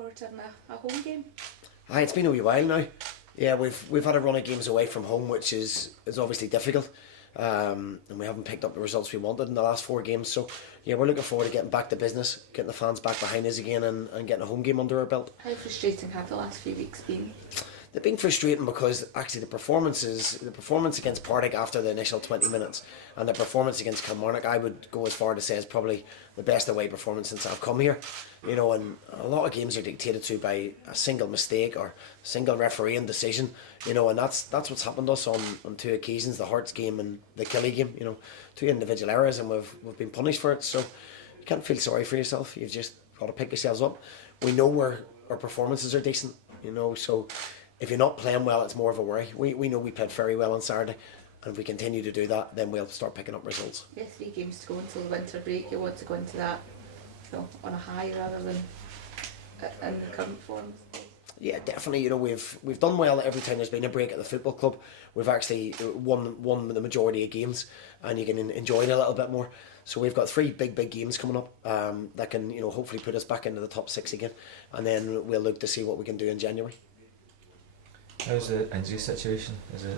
forward to having a home game? Aye, it's been a wee while now. Yeah, we've had a run of games away from home, which is obviously difficult, and we haven't picked up the results we wanted in the last 4 games. So yeah, we're looking forward to getting back to business, getting the fans back behind us again, and getting a home game under our belt. How frustrating have the last few weeks been? They've been frustrating because actually the performance against Partick after the initial 20 minutes and the performance against Kilmarnock, I would go as far to say is probably the best away performance since I've come here. You know, and a lot of games are dictated to by a single mistake or a single refereeing decision. You know, and that's what's happened to us on 2 occasions, the Hearts game and the Killie game. You know, 2 individual errors, and we've been punished for it. So you can't feel sorry for yourself. You've just got to pick yourselves up. We know our performances are decent. You know, so if you're not playing well, it's more of a worry. We know we played very well on Saturday, and if we continue to do that, then we'll start picking up results. Yeah, 3 games to go until the winter break. You want to go into that, you know, on a high rather than in the current form. Yeah, definitely. You know, we've done well every time there's been a break at the football club. We've actually won the majority of games, and you can enjoy it a little bit more. So we've got 3 big games coming up that can, you know, hopefully put us back into the top 6 again, and then we'll look to see what we can do in January. How's the injury situation? Is it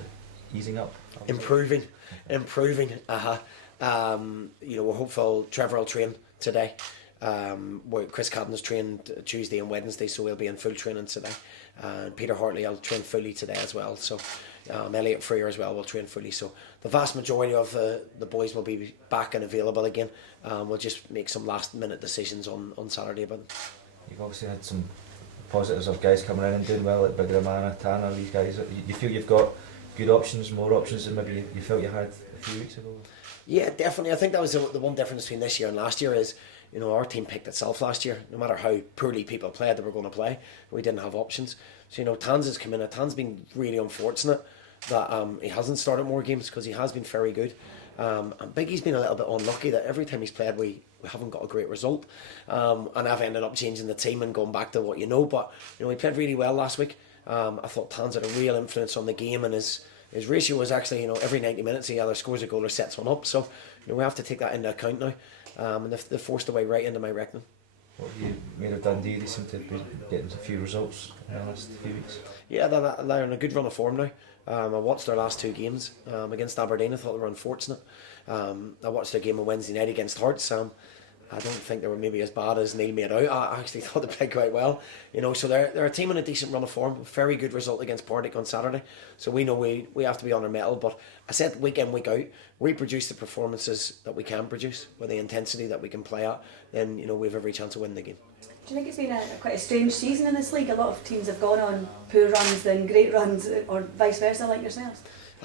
easing up? Improving. You know, we're hopeful Trevor will train today. Chris Cadden's trained Tuesday and Wednesday, so we'll be in full training today. Peter Hartley will train fully today as well. So Elliot Freer as well will train fully. So the vast majority of the boys will be back and available again. We'll just make some last minute decisions on Saturday. But you've obviously had some positives of guys coming in and doing well, like Bigramana, Tanner, these guys. You feel you've got good options, more options than maybe you felt you had a few weeks ago? Yeah, definitely. I think that was the one difference between this year and last year is, you know, our team picked itself last year. No matter how poorly people played, they were going to play. We didn't have options. So, you know, Tans has come in. Tans been really unfortunate that he hasn't started more games because he has been very good. And Biggie's been a little bit unlucky that every time he's played we haven't got a great result. And I've ended up changing the team and going back to what you know. But, you know, he played really well last week. I thought Tans had a real influence on the game, and his ratio was actually, you know, every 90 minutes he either scores a goal or sets one up. So, you know, we have to take that into account now. And they've forced their way right into my reckoning. What have you made of Dundee? They seem to be getting a few results in the last few weeks. Yeah, they're in a good run of form now. I watched their last 2 games against Aberdeen. I thought they were unfortunate. I watched their game on Wednesday night against Hearts. I don't think they were maybe as bad as Neil made out. I actually thought they played quite well. You know, so they're a team in a decent run of form. Very good result against Partick on Saturday. So we know we have to be on our mettle. But I said week in, week out, we produce the performances that we can produce with the intensity that we can play at. Then, you know, we have every chance of winning the game. Do you think it's been quite a strange season in this league? A lot of teams have gone on poor runs, then great runs, or vice versa, like yourselves.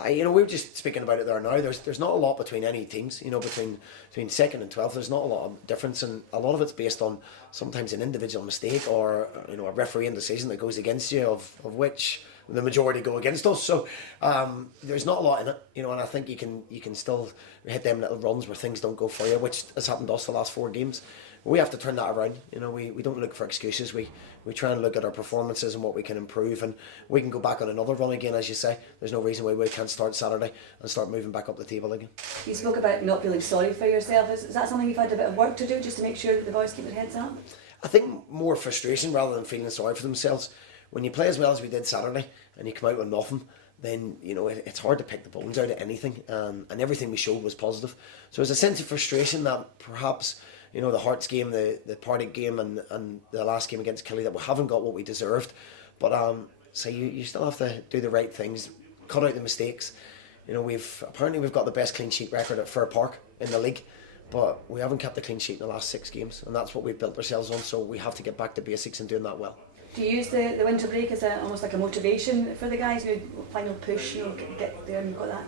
You know, we were just speaking about it there now. There's not a lot between any teams. You know, between 2nd and 12th, there's not a lot of difference, and a lot of it's based on sometimes an individual mistake or, you know, a refereeing decision that goes against you, of which the majority go against us. So there's not a lot in it, you know, and I think you can still hit them little runs where things don't go for you, which has happened to us the last 4 games. We have to turn that around. You know, we don't look for excuses. We try and look at our performances and what we can improve, and we can go back on another run again, as you say. There's no reason why we can't start Saturday and start moving back up the table again. You spoke about not feeling sorry for yourself. Is that something you've had a bit of work to do, just to make sure that the boys keep their heads up? I think more frustration rather than feeling sorry for themselves. When you play as well as we did Saturday and you come out with nothing, then, you know, it's hard to pick the bones out of anything, and everything we showed was positive. So there's a sense of frustration that perhaps, you know, the Hearts game, the Partick game, and the last game against Killie, that we haven't got what we deserved. But so you still have to do the right things, cut out the mistakes. You know, we've got the best clean sheet record at Fir Park in the league, but we haven't kept a clean sheet in the last 6 games, and that's what we've built ourselves on. So we have to get back to basics and doing that well. Do you use the winter break as almost like a motivation for the guys? You know, final push, you know, get there and you've got that.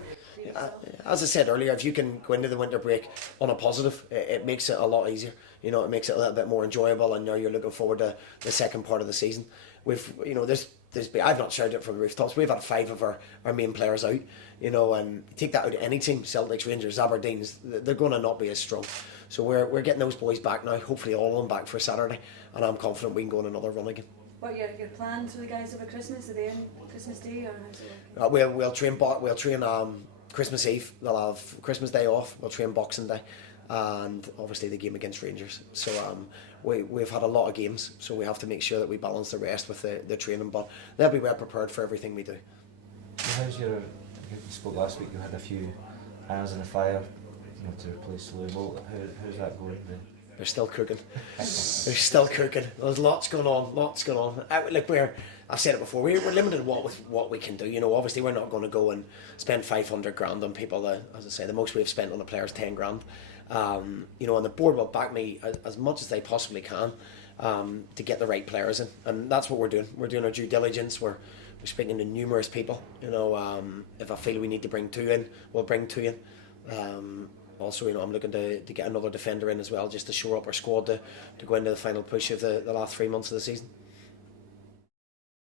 As I said earlier, if you can go into the winter break on a positive, it makes it a lot easier. You know, it makes it a little bit more enjoyable, and now you're looking forward to the second part of the season. You know, I've not shouted it from the rooftops. We've had 5 of our main players out. You know, and take that out of any team, Celtics, Rangers, Aberdeens, they're going to not be as strong. So we're getting those boys back now. Hopefully, all of them back for Saturday, and I'm confident we can go on another run again. What are your plans for the guys over Christmas? Are they in Christmas Day or how's it? We'll train Christmas Eve. They'll have Christmas Day off. We'll train Boxing Day, and obviously the game against Rangers. So we've had a lot of games, so we have to make sure that we balance the rest with the training, but they'll be well prepared for everything we do. How's you spoke last week, you had a few irons in the fire, to replace Louis Bolt. How's that going? They're still cooking. They're still cooking. There's lots going on. I've said it before. We're limited with what we can do. Obviously we're not going to go and spend 500 grand on people. As I say, the most we've spent on a player is 10 grand. And the board will back me as much as they possibly can to get the right players in, and that's what we're doing. We're doing our due diligence. We're speaking to numerous people. If I feel we need to bring 2 in, we'll bring 2 in. Also, I'm looking to get another defender in as well, just to shore up our squad to go into the final push of the last 3 months of the season.